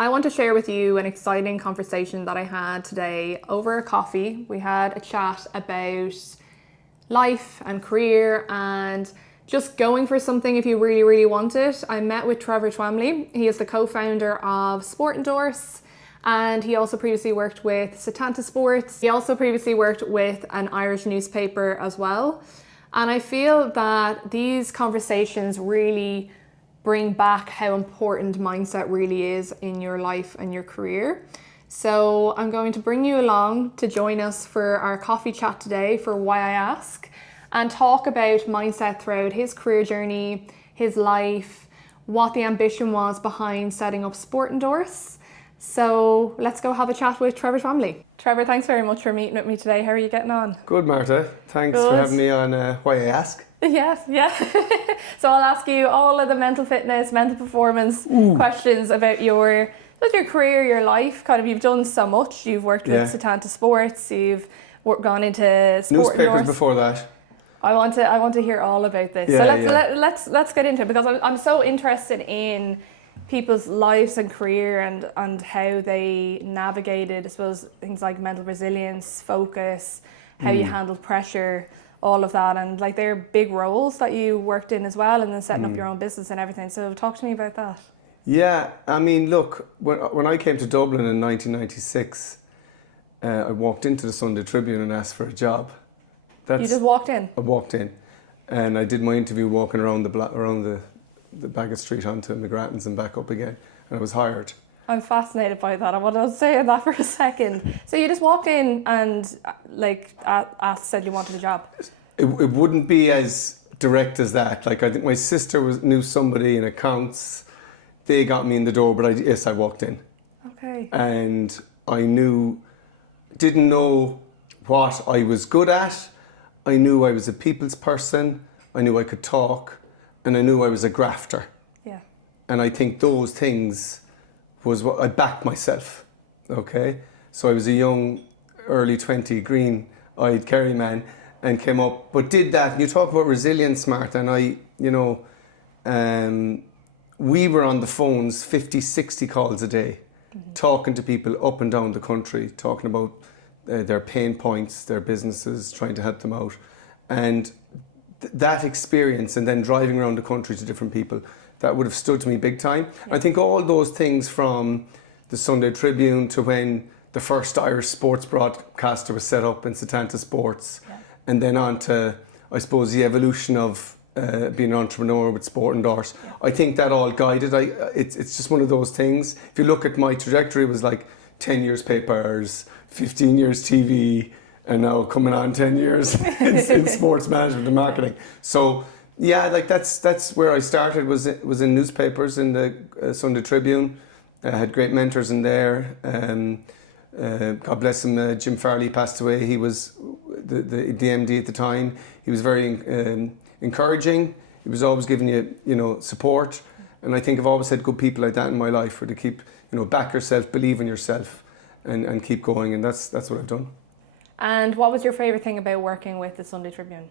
I want to share with you an exciting conversation that I had today over a coffee. We had a chat about life and career and just going for something if you really, really want it. I met with Trevor Twamley. He is the co-founder of Sport Endorse, and he also previously worked with Setanta Sports. He also previously worked with an Irish newspaper as well. And I feel that these conversations really bring back how important mindset really is in your life and your career. So I'm going to bring you along to join us for our coffee chat today for Why I Ask, and talk about mindset throughout his career journey, his life, what the ambition was behind setting up Sport Endorse. So let's go have a chat with Trevor Twamley. Trevor, thanks very much for meeting with me today. How are you getting on? Good, Martha. Thanks Good. for having me on Why I Ask. Yes, yeah. So I'll ask you all of the mental fitness, mental performance questions about your career, your life. Kind of, you've done so much. You've worked with Setanta Sports. You've gone into Sport Newspapers Endorse. before that. I want to hear all about this. Yeah, So let's get into it, because I'm so interested in people's lives and career and how they navigated, I suppose, things like mental resilience, focus, how you handled pressure, all of that, and like they're big roles that you worked in as well, and then setting up your own business and everything. So talk to me about that. Yeah, I mean, look, when I came to Dublin in 1996, I walked into the Sunday Tribune and asked for a job. You just walked in? I walked in, and I did my interview walking around the Baggot Street onto McGrattan's and back up again, and I was hired. I'm fascinated by that. I want to say that for a second. So you just walked in and said you wanted a job? It wouldn't be as direct as that. Like, I think my sister knew somebody in accounts. They got me in the door, but I walked in. Okay. And I didn't know what I was good at. I knew I was a people's person. I knew I could talk, and I knew I was a grafter. Yeah. And I think those things was what I backed myself. Okay, so I was a young, early 20, green-eyed Kerry man, and came up, but did that. And you talk about resilience, Martha, and we were on the phones 50, 60 calls a day, talking to people up and down the country, talking about their pain points, their businesses, trying to help them out. And that experience, and then driving around the country to different people, that would have stood to me big time. Yeah. I think all those things, from the Sunday Tribune to when the first Irish sports broadcaster was set up in Setanta Sports, and then on to, I suppose, the evolution of being an entrepreneur with Sport Endorse. Yeah. I think that all guided. It's just one of those things. If you look at my trajectory, it was like 10 years papers, 15 years TV, and now coming on 10 years in sports management and marketing. So yeah, like that's where I started, was in newspapers, in the Sunday Tribune. I had great mentors in there. God bless him, Jim Farley passed away. He was the MD at the time. He was very encouraging. He was always giving you support. And I think I've always had good people like that in my life, where to keep, back yourself, believe in yourself, and keep going. And that's what I've done. And what was your favourite thing about working with the Sunday Tribune?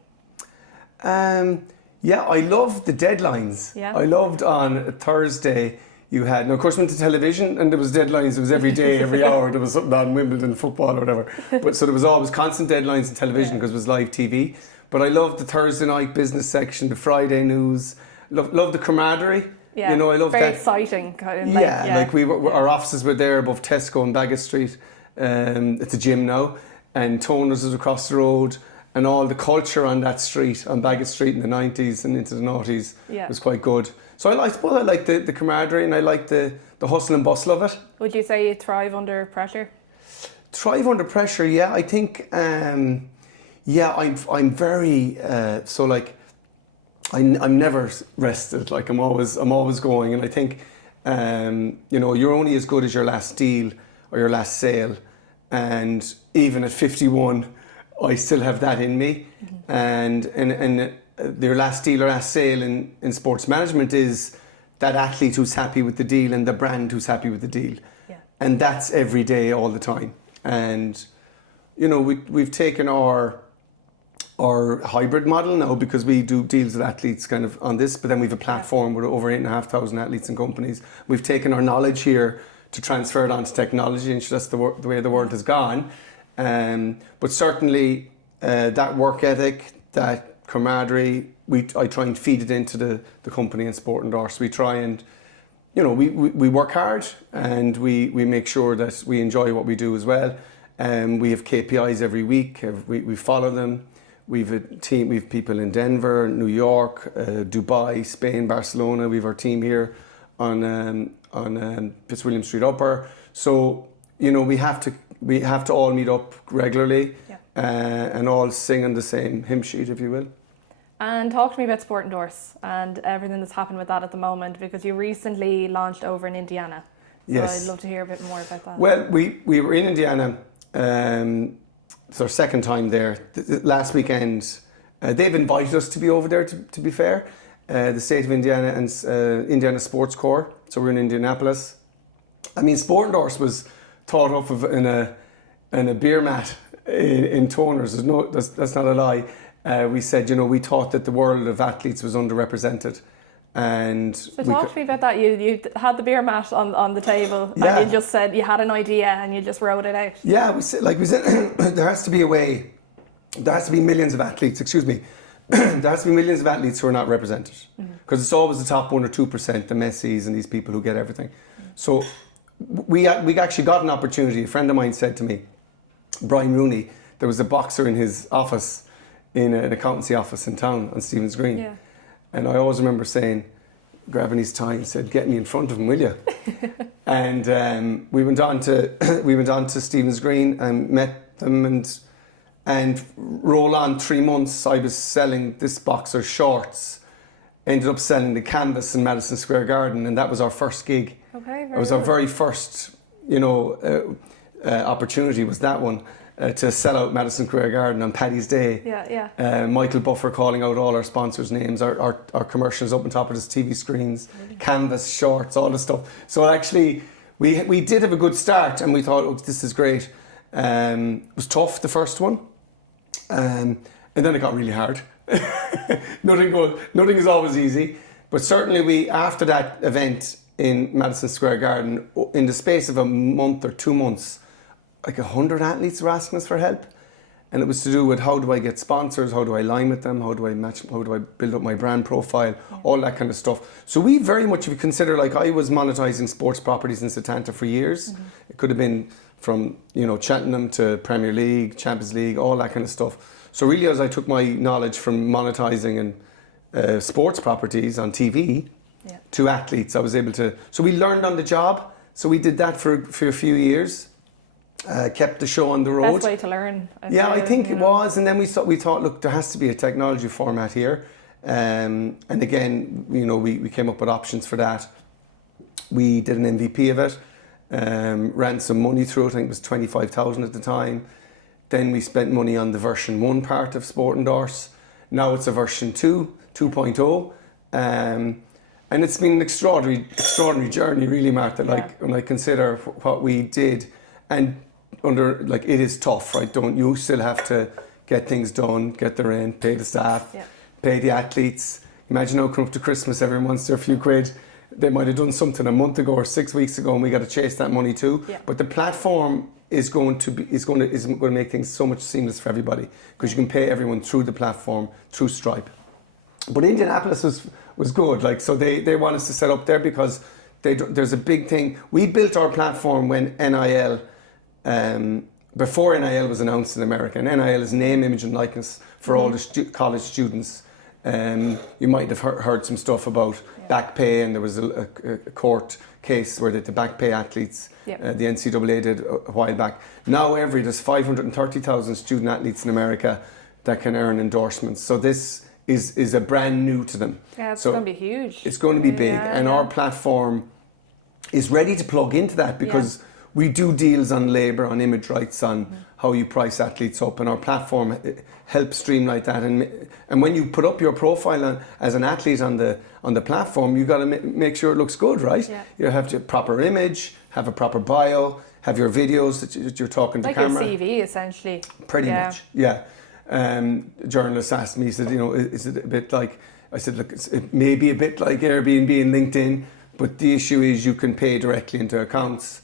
Yeah, I loved the deadlines. Yeah. I loved on a Thursday you had, now of course went to television and there was deadlines, it was every day, every hour, there was something on Wimbledon football or whatever. But so there was always constant deadlines in television because it was live TV. But I loved the Thursday night business section, the Friday news, loved the camaraderie. Yeah, I loved very that. Exciting. Like our offices were there above Tesco and Baggot Street. It's a gym now, and Toners was across the road. And all the culture on that street, on Baggot Street in the 90s and into the noughties, was quite good. So I suppose I liked the camaraderie, and I liked the hustle and bustle of it. Would you say you thrive under pressure? Thrive under pressure, yeah. I think, I'm very, I'm never rested. Like I'm always going. And I think, you're only as good as your last deal or your last sale. And even at 51, I still have that in me. And their last deal or last sale in sports management is that athlete who's happy with the deal and the brand who's happy with the deal. Yeah. And that's every day, all the time. And, we've taken our hybrid model now, because we do deals with athletes kind of on this, but then we have a platform with over 8,500 athletes and companies. We've taken our knowledge here to transfer it onto technology, and that's the way the world has gone. But certainly that work ethic, that camaraderie, I try and feed it into the company in Sport Endorse. We try and, we work hard, and we make sure that we enjoy what we do as well. We have KPIs every week. We follow them. We've a team. We've people in Denver, New York, Dubai, Spain, Barcelona. We've our team here on Fitzwilliam Street Upper. So we have to all meet up regularly, and all sing on the same hymn sheet, if you will. And talk to me about Sport Endorse and everything that's happened with that at the moment, because you recently launched over in Indiana. So yes. I'd love to hear a bit more about that. Well, we were in Indiana. It's our second time there. Last weekend, they've invited us to be over there, to be fair. The state of Indiana and Indiana Sports Corps. So we're in Indianapolis. I mean, Sport Endorse was thought of in a beer mat in toners. That's not a lie. We said, we thought that the world of athletes was underrepresented. And so talk to me about that. You had the beer mat on the table, and you just said you had an idea and you just wrote it out. Yeah, we said there has to be a way. There has to be millions of athletes. Excuse me. There has to be millions of athletes who are not represented, because it's always the top 1 or 2%, the Messis and these people who get everything. So we actually got an opportunity. A friend of mine said to me, Brian Rooney, there was a boxer in his office, in an accountancy office in town on Stephen's Green. Yeah. And I always remember grabbing his tie and said, "Get me in front of him, will you?" And we went on to Stephen's Green and met them, and roll on 3 months. I was selling this boxer's shorts, ended up selling the canvas in Madison Square Garden, and that was our first gig. Okay, it was our very first, opportunity was that one. To sell out Madison Square Garden on Paddy's Day. Yeah. Michael Buffer calling out all our sponsors' names, our commercials up on top of his TV screens, canvas, shorts, all the stuff. So actually, we did have a good start, and we thought, oh, this is great. It was tough, the first one. And then it got really hard. Nothing is always easy. But certainly after that event in Madison Square Garden, in the space of a month or 2 months, like 100 athletes were asking us for help, and it was to do with how do I get sponsors, how do I align with them, how do I build up my brand profile, all that kind of stuff. So we very much, if you consider, like I was monetizing sports properties in Setanta for years. It could have been from Cheltenham to Premier League, Champions League, all that kind of stuff. So really, as I took my knowledge from monetizing and sports properties on TV to athletes, I was able to. So we learned on the job. So we did that for a few years. Kept the show on the road. Best way to learn. I think it was. And then we thought, look, there has to be a technology format here. And again, we came up with options for that. We did an MVP of it, ran some money through it. I think it was 25,000 at the time. Then we spent money on the version 1 part of Sport Endorse. Now it's a version 2.0. And it's been an extraordinary journey, really, Martha. When I consider what we did, and it is tough, right? You still have to get things done, get the rent, pay the staff, pay the athletes. Imagine now coming up to Christmas, everyone wants their few quid. They might have done something a month ago or 6 weeks ago, and we got to chase that money too. Yeah. But the platform is going to make things so much seamless for everybody, because you can pay everyone through the platform, through Stripe. But Indianapolis was good. So they want us to set up there because there's a big thing. We built our platform when NIL. Before NIL was announced in America, and NIL is name, image and likeness for all the college students. You might have heard some stuff about back pay, and there was a court case where the back pay athletes, the NCAA did a while back. Now there's 530,000 student athletes in America that can earn endorsements. So this is a brand new to them. Yeah, it's going to be huge. It's going to be big, and our platform is ready to plug into that, because we do deals on labour, on image rights, on how you price athletes up, and our platform helps streamline that. And when you put up your profile as an athlete on the platform, you got to make sure it looks good, right? Yeah. You have to have proper image, have a proper bio, have your videos that you're talking to camera. Like your CV, essentially. Pretty much, yeah. A journalist asked me, he said, is it a bit like? I said, look, it may be a bit like Airbnb and LinkedIn, But the issue is you can pay directly into accounts.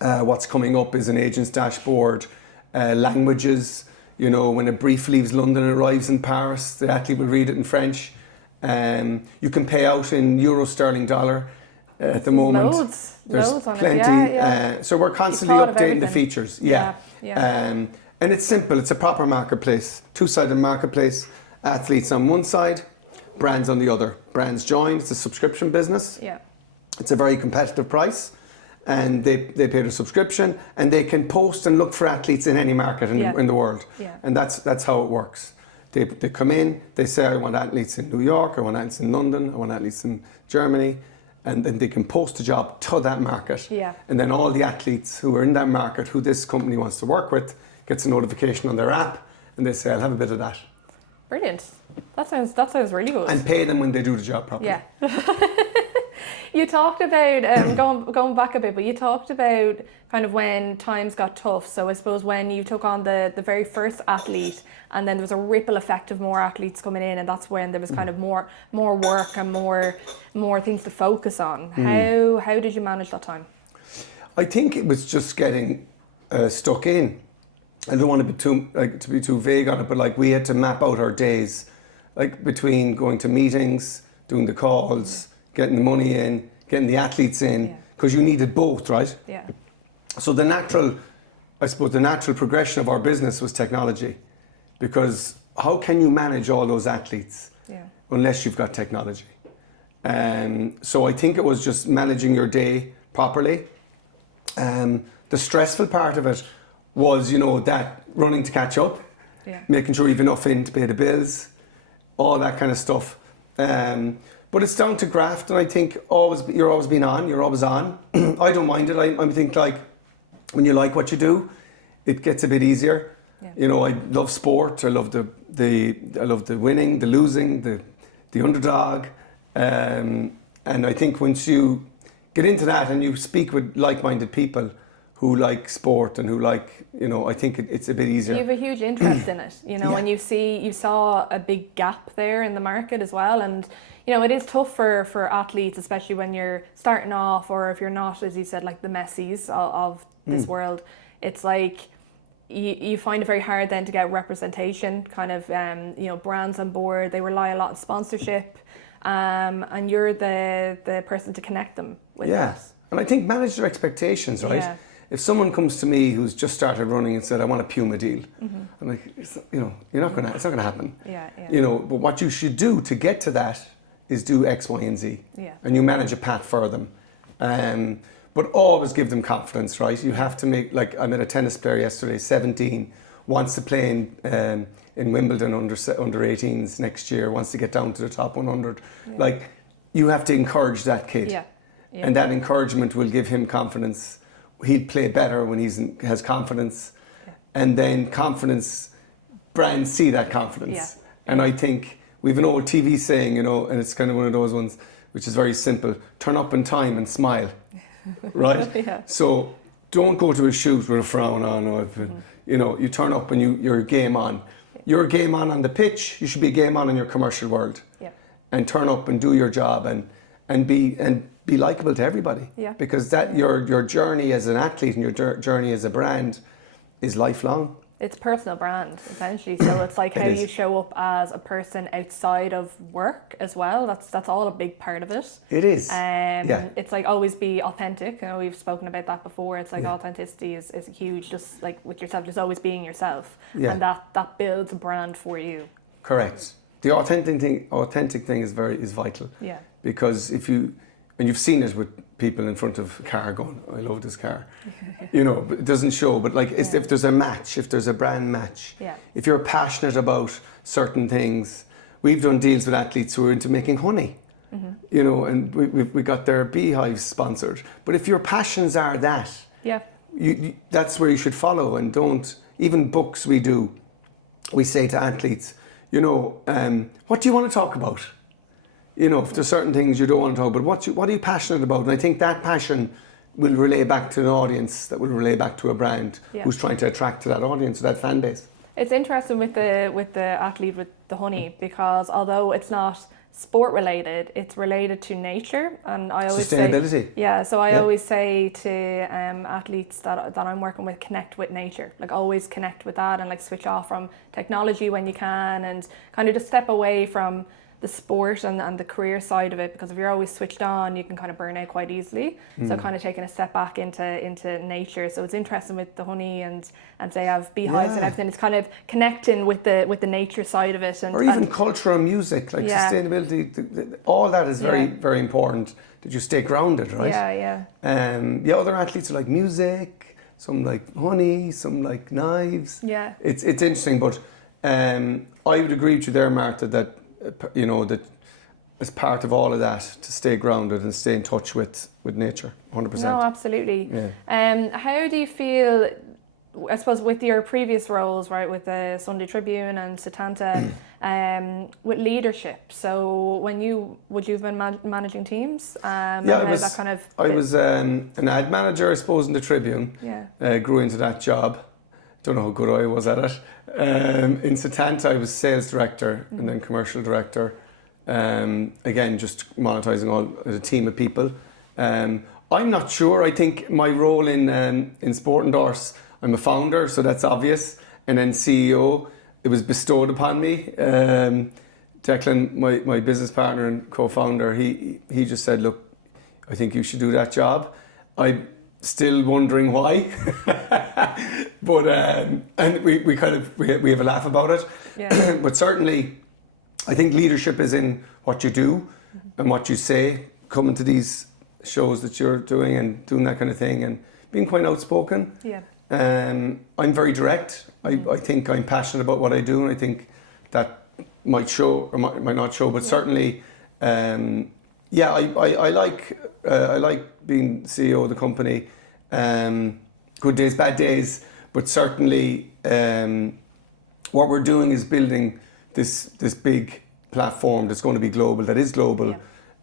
What's coming up is an agent's dashboard, languages. You know, when a brief leaves London and arrives in Paris, the athlete will read it in French. You can pay out in euro, sterling, dollar at the moment. There's loads on plenty. it. Yeah. So we're constantly updating the features. Yeah. And it's simple. It's a proper marketplace, two-sided marketplace. Athletes on one side, brands on the other. Brands join. It's a subscription business. Yeah. It's a very competitive price, and they pay their subscription, and they can post and look for athletes in any market in the world. Yeah. And that's how it works. They come in, they say, I want athletes in New York, I want athletes in London, I want athletes in Germany, and then they can post a job to that market. Yeah. And then all the athletes who are in that market, who this company wants to work with, gets a notification on their app, and they say, I'll have a bit of that. Brilliant. That sounds really good. And pay them when they do the job properly. Yeah. You talked about, going back a bit, but you talked about kind of when times got tough. So I suppose when you took on the very first athlete, and then there was a ripple effect of more athletes coming in, and that's when there was kind of more work and more things to focus on. How did you manage that time? I think it was just getting stuck in. I don't want to be too vague on it, but like we had to map out our days, like between going to meetings, doing the calls, getting the money in, getting the athletes in, because you needed both, right? Yeah. So the natural progression of our business was technology, because how can you manage all those athletes unless you've got technology? So I think it was just managing your day properly. The stressful part of it was, that running to catch up, making sure you've enough in to pay the bills, all that kind of stuff. But it's down to graft, and I think you're always being on, you're always on. I don't mind it. I think like when you like what you do, it gets a bit easier. Yeah. I love sport. I love the winning, the losing, the underdog, and I think once you get into that and you speak with like-minded people who like sport and who like, I think it's a bit easier. You have a huge interest in it, and you saw a big gap there in the market as well. And, it is tough for athletes, especially when you're starting off, or if you're not, as you said, like the Messis of this world. It's like you find it very hard then to get representation, kind of, brands on board. They rely a lot on sponsorship, and you're the person to connect them with that. And I think manage their expectations, right? Yeah. If someone comes to me who's just started running and said, I want a Puma deal, I'm like, it's not going to happen. But what you should do to get to that is do X, Y, and Z. Yeah. And you manage a path for them. But always give them confidence, right? You have to make, like I met a tennis player yesterday, 17, wants to play in Wimbledon under 18s next year, wants to get down to the top 100. Yeah. Like, you have to encourage that kid. Yeah. Yeah. And that encouragement will give him confidence. He'll play better when has confidence. Yeah. And then confidence, brands see that confidence. Yeah. And I think we have an old TV saying, and it's kind of one of those ones which is very simple: turn up in time and smile. Right? Yeah. So don't go to a shoot with a frown on, or you turn up and you're game on. You're game on the pitch. You should be game on in your commercial world. Yeah. And turn up and do your job and be likable to everybody. Yeah. Because that your journey as an athlete and your journey as a brand is lifelong. It's personal brand, essentially. So it's like how you show up as a person outside of work as well. That's all a big part of it. It is. It's like always be authentic. We've spoken about that before. It's like authenticity is huge. Just like with yourself, just always being yourself, and that builds a brand for you. Correct. The authentic thing is vital. Yeah. Because you've seen it with people in front of a car going, I love this car. But it doesn't show. But like if there's a match, if there's a brand match, if you're passionate about certain things, we've done deals with athletes who are into making honey, and we got their beehives sponsored. But if your passions are that, that's where you should follow, and don't, even books we say to athletes, what do you want to talk about? If there's certain things you don't want to talk about, what are you passionate about? And I think that passion will relay back to an audience, that will relay back to a brand who's trying to attract to that audience, that fan base. It's interesting with the athlete with the honey, because although it's not sport related, it's related to nature, and I always sustainability. Say, so I always say to athletes that I'm working with, connect with nature, like always connect with that, and like switch off from technology when you can, and kind of just step away from the sport and the career side of it, because if you're always switched on, you can kind of burn out quite easily. So kind of taking a step back into nature. So it's interesting with the honey, and they have beehives and everything. It's kind of connecting with the nature side of it, or even culture and music, like sustainability. All that is very very important, that you stay grounded, right? Other athletes are like music, some like honey, some like knives. It's interesting, but I would agree with you there, Martha, that that as part of all of that, to stay grounded and stay in touch with nature, 100%. No, absolutely. How do you feel, I suppose, with your previous roles, right, with the Sunday Tribune and Setanta, with leadership? So would you have been managing teams? I was an ad manager, I suppose, in the Tribune. Grew into that job. Don't know how good I was at it. In Setanta, I was sales director and then commercial director. Again, just monetizing a team of people. I'm not sure. I think my role in Sport Endorse, I'm a founder, so that's obvious. And then CEO, it was bestowed upon me. Declan, my business partner and co-founder, he just said, look, I think you should do that job. I'm still wondering why. But and we have a laugh about it. But certainly, I think leadership is in what you do and what you say, coming to these shows that you're doing and doing that kind of thing, and being quite outspoken. I'm very direct. I think I'm passionate about what I do, and I think that might show or might not show, but certainly, I like being CEO of the company. Good days, bad days, but certainly what we're doing is building this big platform that's going to be global, that is global,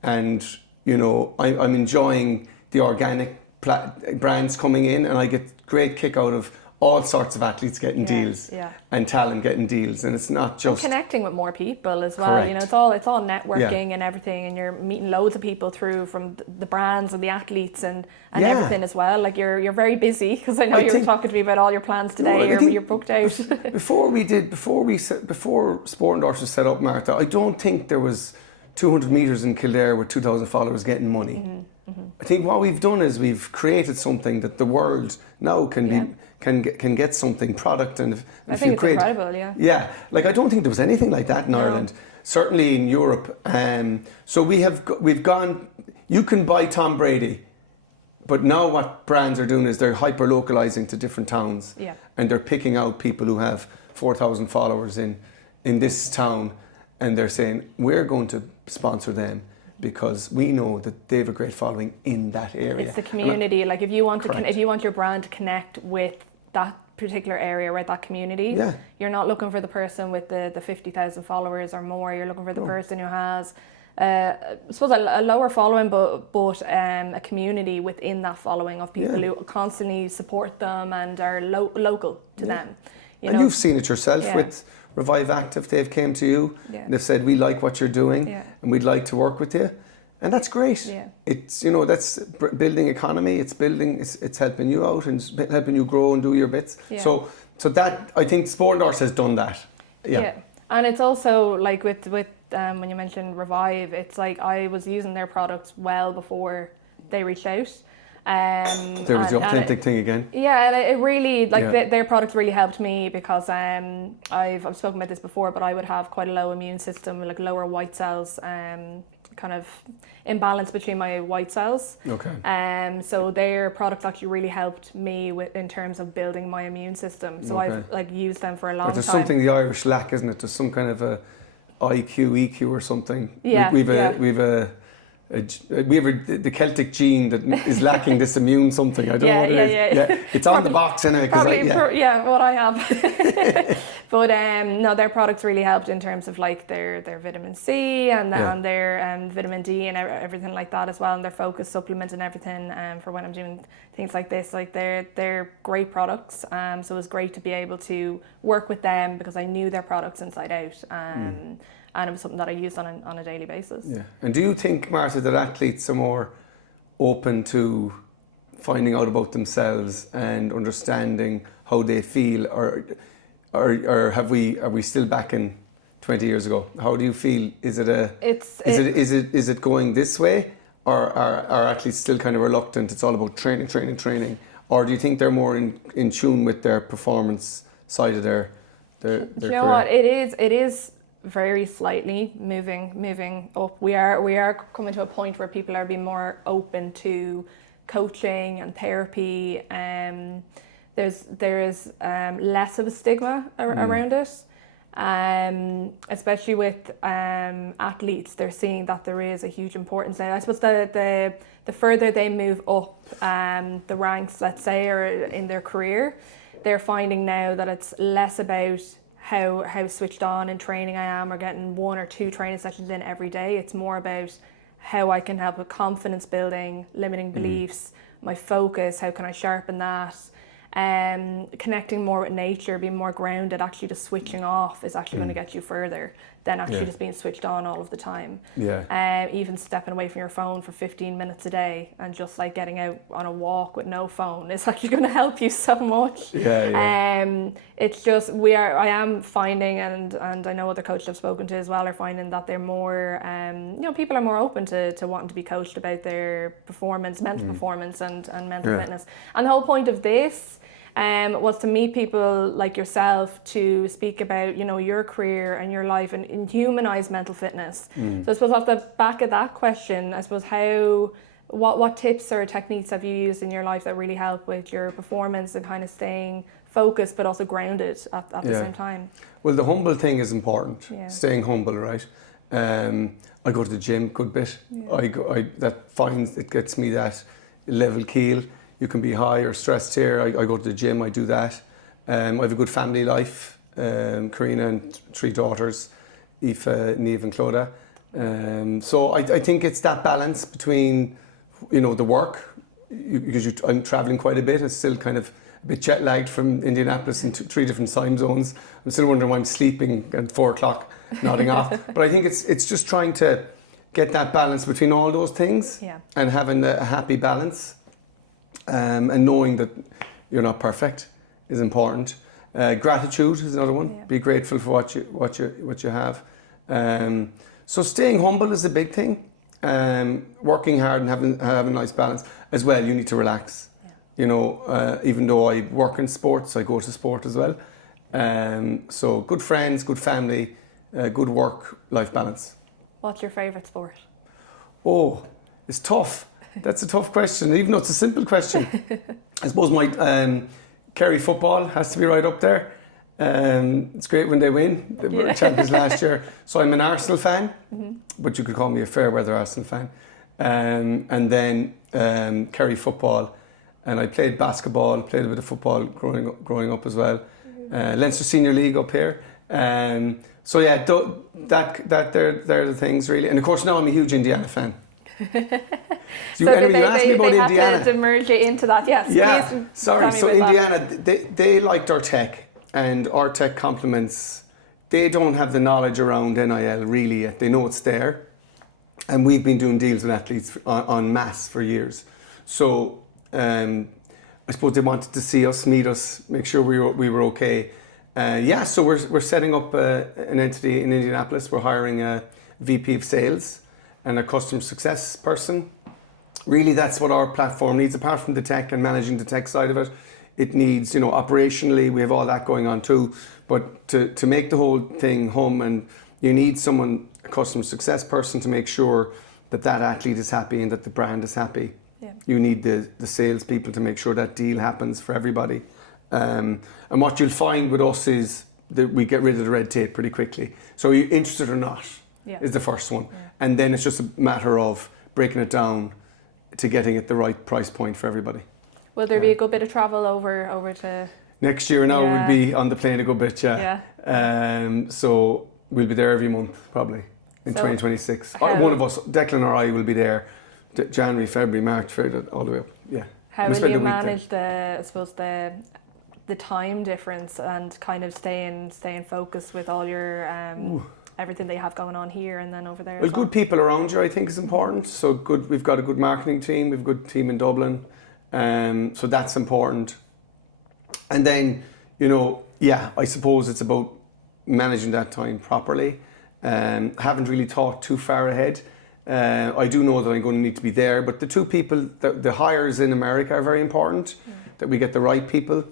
and I'm enjoying the organic brands coming in, and I get great kick out of all sorts of athletes getting deals and talent getting deals, and it's not just and connecting with more people as well. Correct. It's all networking and everything, and you're meeting loads of people from the brands and the athletes and everything as well. Like you're very busy, because I know you were talking to me about all your plans today. You're booked out. before Sport Endorse was set up, Martha, I don't think there was 200 metres in Kildare with 2,000 followers getting money. I think what we've done is we've created something that the world now can get something, product, and I think it's incredible. Like I don't think there was anything like that in Ireland, certainly in Europe. So we've gone. You can buy Tom Brady, but now what brands are doing is they're hyper localizing to different towns, and they're picking out people who have 4,000 followers in this town, and they're saying we're going to sponsor them, because we know that they have a great following in that area. It's the community. Like if you want if you want your brand to connect with that particular area, right, that community, you're not looking for the person with the 50,000 followers or more. You're looking for the person who has, I suppose, a lower following, but a community within that following of people who constantly support them and are local to them. And you've seen it yourself with Revive Active. They've came to you and they've said, we like what you're doing and we'd like to work with you, and that's great. It's that's building economy. It's helping you out and helping you grow and do your bits. So that, I think Sport Endorse has done that. And it's also like with when you mentioned Revive, it's like I was using their products well before they reached out. There was the authentic thing again. Yeah, and it really, their products really helped me, because I've spoken about this before, but I would have quite a low immune system, like lower white cells, kind of imbalance between my white cells. So their products actually really helped me in terms of building my immune system. So I've used them for a long time. There's something the Irish lack, isn't it? There's some kind of a IQ, EQ or something. The Celtic gene that is lacking this immune something. I don't know what it is. It's on the box anyway. What I have. But no, their products really helped in terms of like their vitamin C and their vitamin D and everything like that as well, and their focus supplements and everything for when I'm doing things like this. Like they're great products. So it was great to be able to work with them, because I knew their products inside out. and it was something that I used on a daily basis. Yeah. And do you think, Martha, that athletes are more open to finding out about themselves and understanding how they feel, or are we still back in 20 years ago? How do you feel? Is it going this way, or are athletes still kind of reluctant? It's all about training, or do you think they're more in tune with their performance side of their Do you know career? what? It is very slightly moving up. We are coming to a point where people are being more open to coaching and therapy. There is less of a stigma around it. Especially with athletes, they're seeing that there is a huge importance. And I suppose the further they move up the ranks, let's say, or in their career, they're finding now that it's less about how switched on in training I am, or getting 1 or 2 training sessions in every day. It's more about how I can help with confidence building, limiting beliefs, my focus, how can I sharpen that. Connecting more with nature, being more grounded, actually just switching off is actually going to get you further than actually just being switched on all of the time. Yeah. Even stepping away from your phone for 15 minutes a day and just like getting out on a walk with no phone is actually going to help you so much. It's just I am finding, and I know other coaches I've spoken to as well are finding that they're more, people are more open to wanting to be coached about their performance, mental performance and mental fitness. And the whole point of this was to meet people like yourself to speak about, your career and your life and humanize mental fitness. So I suppose off the back of that question, I suppose what tips or techniques have you used in your life that really help with your performance and kind of staying focused but also grounded at the same time? Well, the humble thing is important. Yeah. Staying humble, right? I go to the gym a good bit. Yeah. It gets me that level keel. You can be high or stressed here. I go to the gym, I do that. I have a good family life. Karina and 3 daughters, Aoife, Niamh and Clodagh. So I think it's that balance between, the work, because I'm travelling quite a bit. I'm still kind of a bit jet lagged from Indianapolis in 3 different time zones. I'm still wondering why I'm sleeping at 4 o'clock, nodding off. But I think it's just trying to get that balance between all those things and having a happy balance. And knowing that you're not perfect is important. Gratitude is another one. Yeah. Be grateful for what you have. So staying humble is a big thing. Working hard and having a nice balance as well. You need to relax. Yeah. Even though I work in sports, I go to sport as well. So good friends, good family, good work-life balance. What's your favourite sport? Oh, it's tough. That's a tough question, even though it's a simple question. I suppose my Kerry football has to be right up there. It's great when they win. They were champions last year. So I'm an Arsenal fan, but you could call me a fair weather Arsenal fan. And then Kerry football. And I played basketball, played a bit of football growing up as well. Leinster Senior League up here. So yeah, they're the things really. And of course now I'm a huge Indiana fan. You asked me about Indiana. Have to merge it into that, yes. Yeah, please sorry. So Indiana, they liked our tech, and our tech complements. They don't have the knowledge around NIL really yet. They know it's there, and we've been doing deals with athletes en masse for years. So I suppose they wanted to see us, meet us, make sure we were okay. So we're setting up an entity in Indianapolis. We're hiring a VP of sales and a customer success person. Really, that's what our platform needs, apart from the tech and managing the tech side of it. It needs, operationally, we have all that going on too. But to make the whole thing hum, and you need someone, a customer success person, to make sure that athlete is happy and that the brand is happy. Yeah. You need the sales people to make sure that deal happens for everybody. And what you'll find with us is that we get rid of the red tape pretty quickly. So are you interested or not is the first one. Yeah. And then it's just a matter of breaking it down to getting it the right price point for everybody. Will there be a good bit of travel over to... Next year now we'll be on the plane a good bit, so we'll be there every month probably in 2026. One of us, Declan or I, will be there January, February, March, all the way up. Yeah. How will you manage the time difference and kind of staying focused with all your everything they have going on here and then over there. Well, good people around you, I think, is important. So good, we've got a good marketing team. We've a good team in Dublin, so that's important. And then, I suppose it's about managing that time properly. Haven't really thought too far ahead. I do know that I'm going to need to be there, but the two people, the hires in America are very important. That we get the right people.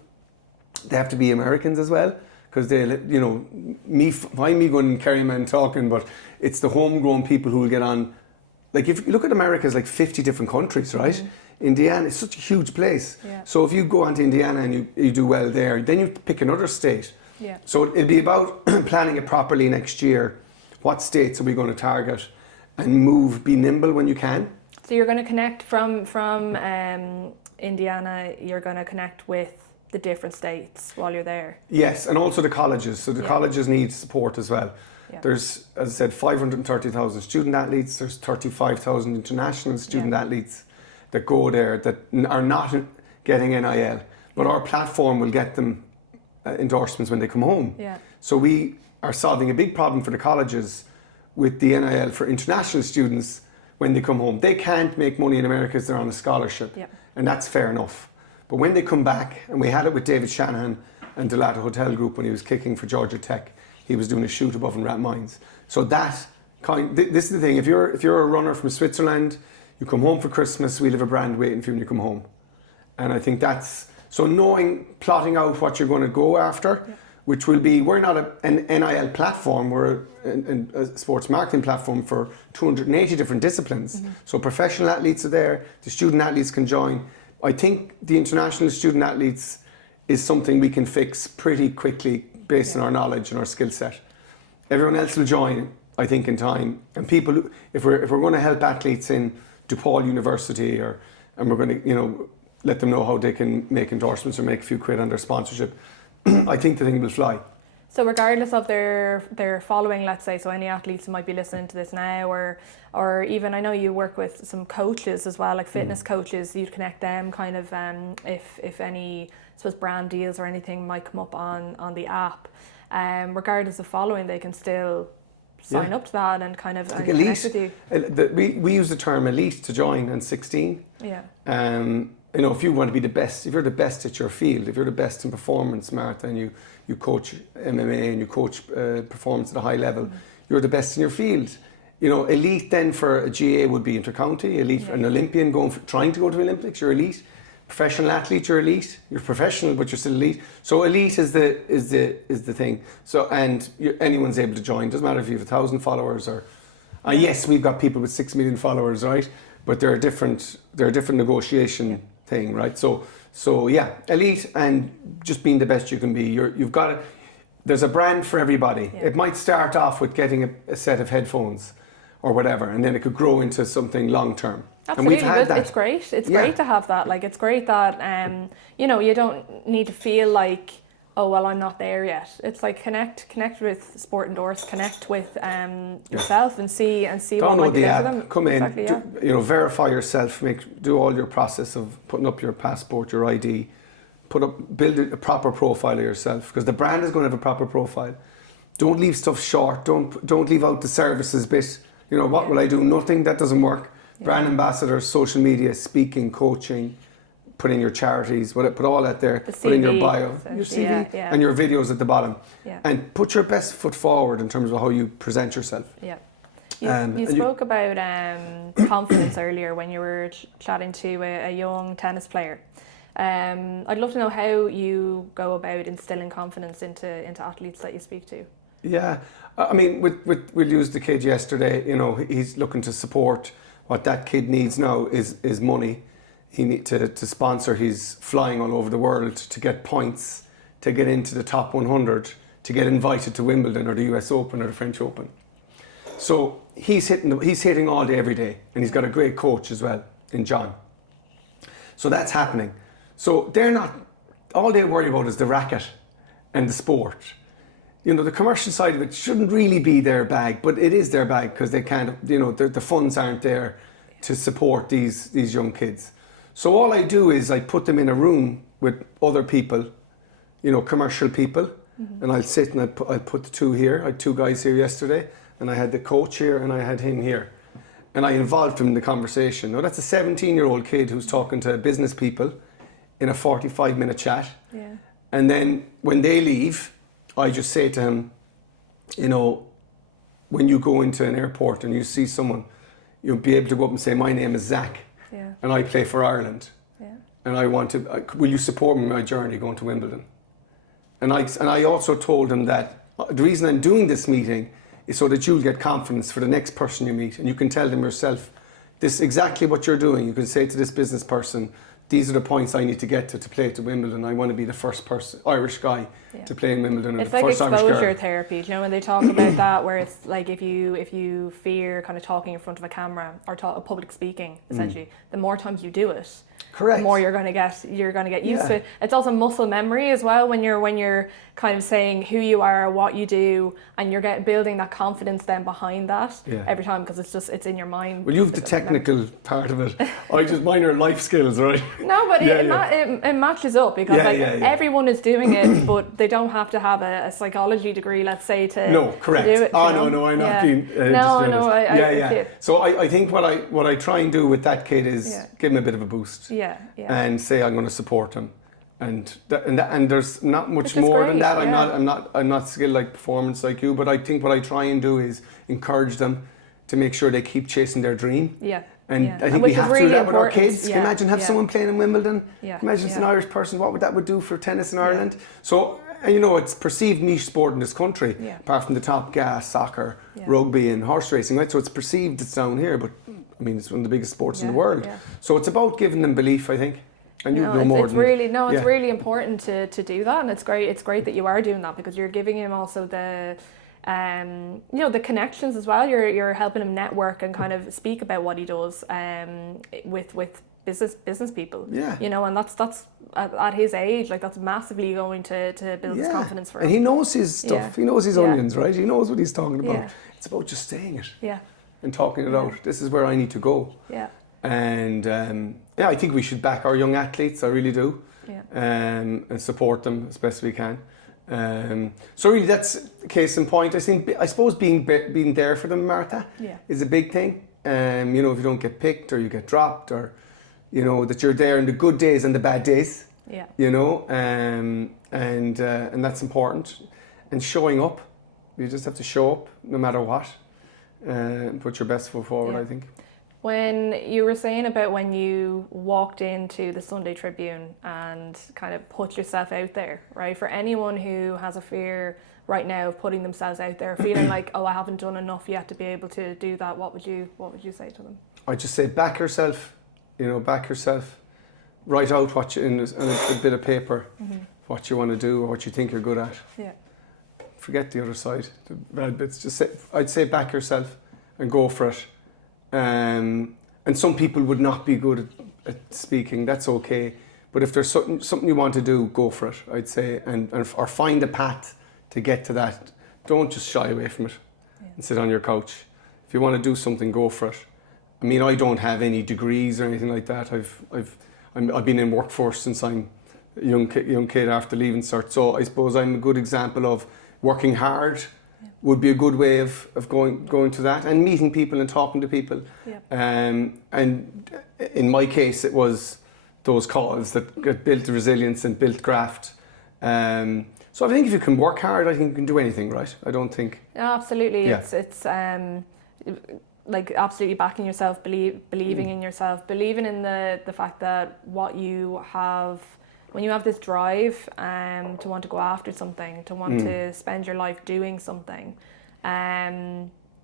They have to be Americans as well. Because find me going and carrying man talking, but it's the homegrown people who will get on. Like if you look at America, it's like 50 different countries, right? Indiana is such a huge place. Yeah. So if you go on to Indiana and you do well there, then you pick another state. Yeah. So it'll be about planning it properly next year. What states are we going to target and be nimble when you can. So you're going to connect from Indiana, you're going to connect with the different states while you're there. Yes, and also the colleges. So the colleges need support as well. Yeah. There's, as I said, 530,000 student athletes. There's 35,000 international student athletes that go there that are not getting NIL. But our platform will get them endorsements when they come home. Yeah. So we are solving a big problem for the colleges with the NIL for international students when they come home. They can't make money in America because they're on a scholarship. Yeah. And that's fair enough. But when they come back, and we had it with David Shanahan and the Delata Hotel Group when he was kicking for Georgia Tech, he was doing a shoot above in Rathmines. So this is the thing, if you're a runner from Switzerland, you come home for Christmas, we'll have a brand waiting for you when you come home. And I think so plotting out what you're going to go after, which will be, we're not an NIL platform, we're a sports marketing platform for 280 different disciplines. So professional athletes are there, the student athletes can join. I think the international student athletes is something we can fix pretty quickly based on our knowledge and our skill set. Everyone else will join, I think, in time. And people, if we're going to help athletes in DePaul University, and we're going to, let them know how they can make endorsements or make a few quid on their sponsorship, I think the thing will fly. So regardless of their following, let's say, so any athletes who might be listening to this now, or even, I know you work with some coaches as well, like fitness coaches, you'd connect them kind of if any, I suppose, brand deals or anything might come up on the app. Regardless of following, they can still sign up to that and kind of like connect with you. We use the term elite to join and 16. Yeah. If you want to be the best, if you're the best at your field, if you're the best in performance, Martha, and you coach MMA and you coach performance at a high level, you're the best in your field. Elite then for a GA would be intercounty, elite for an Olympian trying to go to the Olympics, you're elite. Professional athlete, you're elite. You're professional, but you're still elite. So elite is the thing. So anyone's able to join. Doesn't matter if you have 1,000 followers or. Yes, we've got people with 6 million followers, right? But they're a different negotiation thing, right? So yeah, elite and just being the best you can be. You've got it. There's a brand for everybody. Yeah. It might start off with getting a set of headphones or whatever, and then it could grow into something long term. Absolutely, and we've had that. It's great. It's great to have that. Like, it's great that you don't need to feel like, oh well, I'm not there yet. It's like connect with Sport Endorse, connect with yourself and see what might be there for them. Come in, verify yourself, do all your process of putting up your passport, your ID, build a proper profile of yourself, because the brand is going to have a proper profile. Don't leave stuff short. Don't leave out the services bit. What will I do? Nothing. That doesn't work. Yeah. Brand ambassadors, social media, speaking, coaching, put in your charities, put all that there, put in your bio, your CV, and your videos at the bottom. Yeah. And put your best foot forward in terms of how you present yourself. Yeah. You spoke about confidence earlier when you were chatting to a young tennis player. I'd love to know how you go about instilling confidence into athletes that you speak to. Yeah, I mean, we'll use the kid yesterday. He's looking to support. What that kid needs now is money. He needs to sponsor. He's flying all over the world to get points, to get into the top 100, to get invited to Wimbledon or the US Open or the French Open. So he's hitting all day, every day, and he's got a great coach as well in John. So that's happening. So they're not, all they worry about is the racket and the sport. The commercial side of it shouldn't really be their bag, but it is their bag because they can't, the funds aren't there to support these young kids. So all I do is I put them in a room with other people, commercial people, and I'll sit and I'll put the two here. I had two guys here yesterday, and I had the coach here and I had him here. And I involved him in the conversation. Now that's a 17-year-old kid who's talking to business people in a 45-minute chat. Yeah. And then when they leave, I just say to him, you know, when you go into an airport and you see someone, you'll be able to go up and say, my name is Zach, and I play for Ireland. And I want to, will you support me in my journey going to Wimbledon? And I also told him that the reason I'm doing this meeting is so that you'll get confidence for the next person you meet. And you can tell them yourself, this is exactly what you're doing. You can say to this business person, these are the points I need to get to play to Wimbledon. I want to be the first person, Irish guy, to play in Wimbledon. It's the like first exposure therapy. Do you know when they talk about that, where it's like if you fear kind of talking in front of a camera or public speaking, essentially, the more times you do it, correct, the more you're going to get used to it. It's also muscle memory as well when you're kind of saying who you are, what you do, and you're building that confidence then behind that every time, because it's in your mind. Well, you have the technical part of it. Mine are life skills, right? No, but it matches up because everyone is doing it, but they don't have to have a psychology degree, let's say, to correct. to do it. No, I'm not being So I think what I try and do with that kid is give him a bit of a boost. And say I'm going to support him. And there's not much more than that. I'm not skilled like performance like you, but I think what I try and do is encourage them to make sure they keep chasing their dream. And I think we have to do that with our kids. Can you imagine someone playing in Wimbledon? Imagine it's an Irish person, what that would do for tennis in Ireland. So, you know, it's perceived niche sport in this country, apart from the top gas, soccer, rugby and horse racing, right? So it's perceived it's down here, but I mean, it's one of the biggest sports in the world. So it's about giving them belief, I think. And it's really important to do that, and it's great that you are doing that, because you're giving him also the the connections as well. You're helping him network and kind of speak about what he does with business people. You know, and that's at his age, like that's massively going to build his confidence for him. And he knows his stuff. He knows his onions, right? He knows what he's talking about. It's about just saying it. And talking it out. This is where I need to go. And I think we should back our young athletes. I really do. And support them as best we can. So really, that's case in point. I suppose being there for them, Martha, is a big thing. You know, if you don't get picked or you get dropped, or you know that you're there in the good days and the bad days. You know, and that's important. And showing up, you just have to show up no matter what. Put your best foot forward, I think. When you were saying about when you walked into the Sunday Tribune and kind of put yourself out there, right? For anyone who has a fear right now of putting themselves out there, feeling like, oh, I haven't done enough yet to be able to do that, what would you say to them? I just say back yourself. You know, back yourself. Write out what you in a bit of paper, what you want to do or what you think you're good at. Forget the other side, the bad bits. I'd say back yourself and go for it. And some people would not be good at speaking. That's okay. But if there's something you want to do, go for it. I'd say, or find a path to get to that. Don't just shy away from it and sit on your couch. If you want to do something, go for it. I mean, I don't have any degrees or anything like that. I've been in workforce since I'm a young kid after leaving cert. So I suppose I'm a good example of working hard. Would be a good way of going to that, and meeting people and talking to people. And in my case, it was those calls that built the resilience and built graft. So I think if you can work hard, I think you can do anything, right? I don't think. No, absolutely. It's like absolutely backing yourself, believing in yourself, believing in the fact that what you have. When you have this drive to want to go after something, to want to spend your life doing something,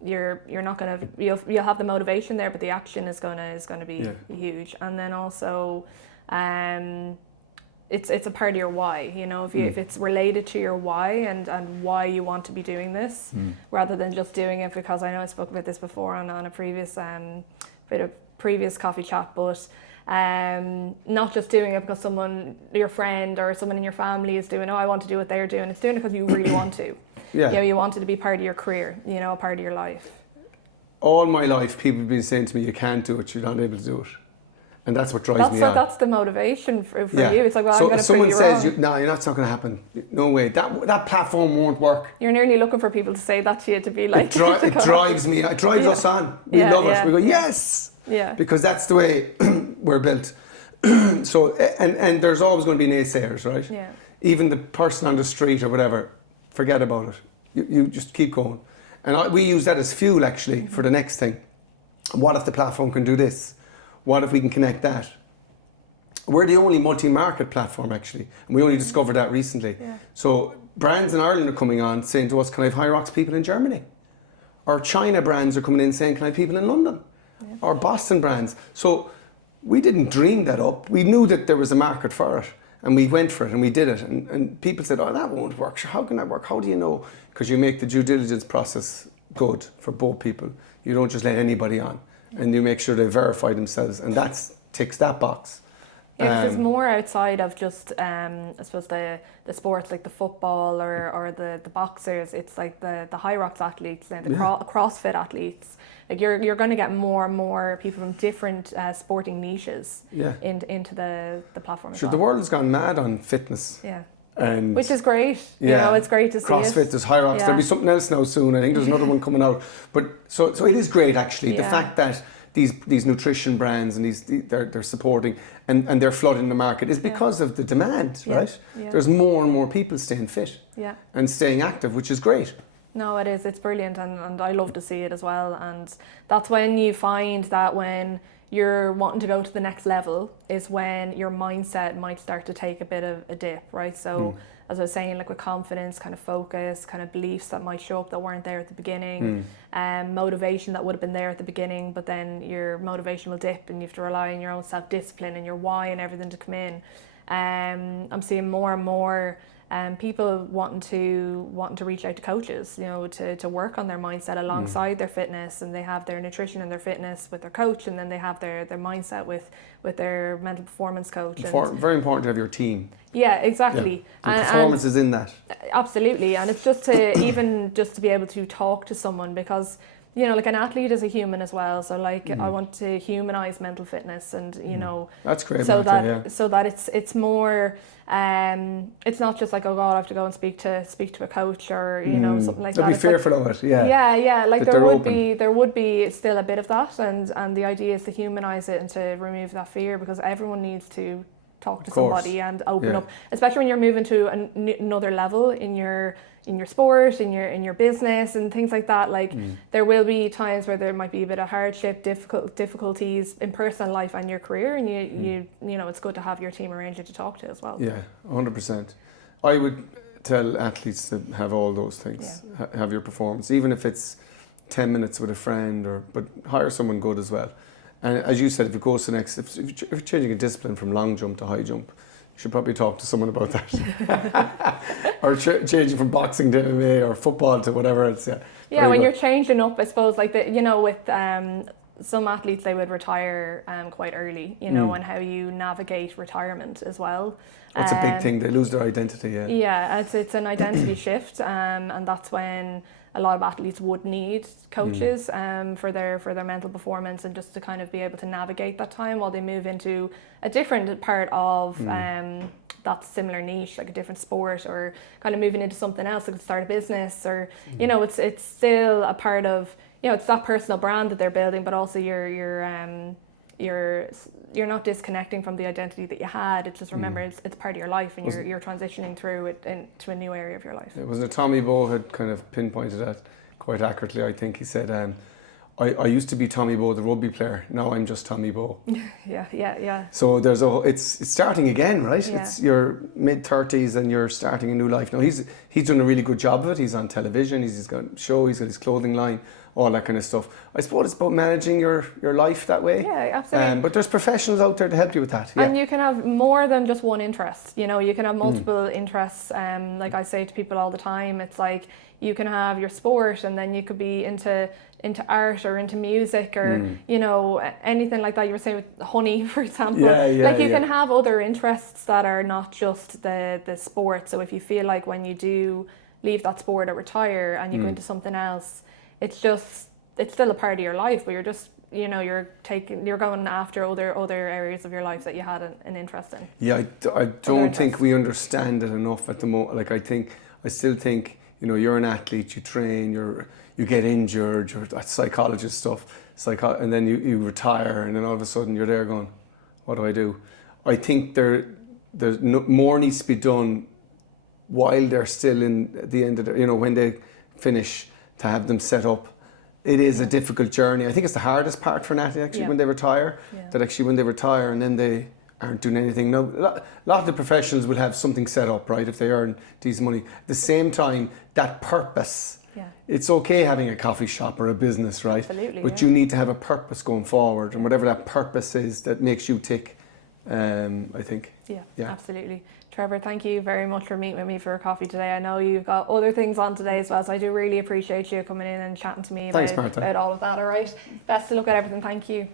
you're not gonna you'll have the motivation there, but the action is gonna be huge. And then also, it's a part of your why. You know, if it's related to your why and why you want to be doing this, rather than just doing it because I know I spoke about this before on a previous previous coffee chat, but. Not just doing it because your friend or someone in your family is doing, I want to do what they're doing. It's doing it because you really want to. You know, you want it to be part of your career, you know, a part of your life. All my life, people have been saying to me, you can't do it, you're not able to do it. And that's what drives me on. That's the motivation for you. It's like, well, so I'm going to someone prove you says, wrong. no, it's not going to happen. No way. That platform won't work. You're nearly looking for people to say that to you, to be like... It drives me. It drives us on. We love it. We go, yes! Yeah. Because that's the way we're built. So, and there's always going to be naysayers, right? Yeah. Even the person on the street or whatever, forget about it. You just keep going. And we use that as fuel, actually, for the next thing. What if the platform can do this? What if we can connect that? We're the only multi-market platform, actually, and we only discovered that recently. Yeah. So brands in Ireland are coming on saying to us, can I have High Rocks people in Germany? Or China brands are coming in saying, can I have people in London? Yeah. Or Boston brands. So we didn't dream that up. We knew that there was a market for it, and we went for it, and we did it. And people said, oh, that won't work. Sure, how can that work? How do you know? Because you make the due diligence process good for both people. You don't just let anybody on. And you make sure they verify themselves, and that ticks that box. Yeah, because it's more outside of just, I suppose, the sports like the football or the boxers. It's like the High Rocks athletes and the CrossFit athletes. Like you're going to get more and more people from different sporting niches into the platform. Sure, the world has gone mad on fitness. Yeah. And which is great. You know, it's great to see CrossFit, there's High Rocks, there'll be something else now soon. I think there's another one coming out. But so it is great, actually. The fact that these nutrition brands and they're supporting and they're flooding the market is because of the demand, right? Yeah. There's more and more people staying fit and staying active, which is great. No, it is. It's brilliant, and I love to see it as well. And that's when you find that when you're wanting to go to the next level is when your mindset might start to take a bit of a dip, right? So as I was saying, like with confidence, kind of focus, kind of beliefs that might show up that weren't there at the beginning, motivation that would have been there at the beginning, but then your motivation will dip and you have to rely on your own self-discipline and your why and everything to come in. I'm seeing more and more people wanting to reach out to coaches, you know, to work on their mindset alongside their fitness, and they have their nutrition and their fitness with their coach, and then they have their mindset with their mental performance coach. Very important to have your team. Yeah, exactly. Yeah. And performance is in that. Absolutely, and it's just to even just to be able to talk to someone, because you know, like an athlete is a human as well. So like I want to humanize mental fitness, and you know, that's great. So that it's more. It's not just like, oh God, I have to go and speak to a coach or you know something like that. Be fearful of it, yeah. Like there would be still a bit of that, and the idea is to humanize it and to remove that fear, because everyone needs to talk to somebody and open up, especially when you're moving to another level in your sport, in your business and things like that. Like there will be times where there might be a bit of hardship, difficulties in personal life and your career, and you know it's good to have your team around you to talk to as well. Yeah, 100%. I would tell athletes to have all those things. Have your performance, even if it's 10 minutes with a friend, but hire someone good as well. And as you said, if it goes to next, if you're changing a discipline from long jump to high jump, you should probably talk to someone about that. Or changing from boxing to MMA or football to whatever else. Yeah, when you're changing up, I suppose, like with some athletes, they would retire quite early, you know, and how you navigate retirement as well. That's a big thing. They lose their identity. Yeah, it's an identity shift, and that's when a lot of athletes would need coaches for their mental performance, and just to kind of be able to navigate that time while they move into a different part of that similar niche, like a different sport, or kind of moving into something else, like start a business, or you know, it's still a part of, you know, it's that personal brand that they're building, but also you're not disconnecting from the identity that you had. It's just, remember, it's part of your life, and you're transitioning through it into a new area of your life. It wasn't it Tommy Bowe had kind of pinpointed that quite accurately. I think he said, I used to be Tommy Bowe, the rugby player. Now I'm just Tommy Bowe. Yeah. So it's starting again, right? Yeah. It's your mid-30s and you're starting a new life. Now he's done a really good job of it. He's on television. He's got a show. He's got his clothing line, all that kind of stuff. I suppose it's about managing your life that way. Yeah, absolutely. But there's professionals out there to help you with that. Yeah. And you can have more than just one interest. You know, you can have multiple interests. Like I say to people all the time, it's like you can have your sport, and then you could be into art or into music, or you know, anything like that. You were saying with honey, for example. You can have other interests that are not just the sport. So if you feel like when you do leave that sport or retire and you go into something else, it's still a part of your life, but you're just you're going after other areas of your life that you had an interest in. Yeah, I don't think we understand it enough at the moment. Like I still think, you're an athlete, you train, you get injured, you're that psychologist stuff, and then you retire, and then all of a sudden you're there going, what do I do? I think more needs to be done while they're still in the end of when they finish, to have them set up. It is a difficult journey. I think it's the hardest part for an athlete actually when they retire. Yeah. That actually when they retire and then they aren't doing anything. Now, a lot of the professionals will have something set up, right, if they earn decent money. At the same time, that purpose, it's okay having a coffee shop or a business, right? Absolutely, but you need to have a purpose going forward, and whatever that purpose is that makes you tick, I think. Yeah, absolutely. Trevor, thank you very much for meeting with me for a coffee today. I know you've got other things on today as well, so I do really appreciate you coming in and chatting to me about all of that, all right? Best of luck at everything. Thank you.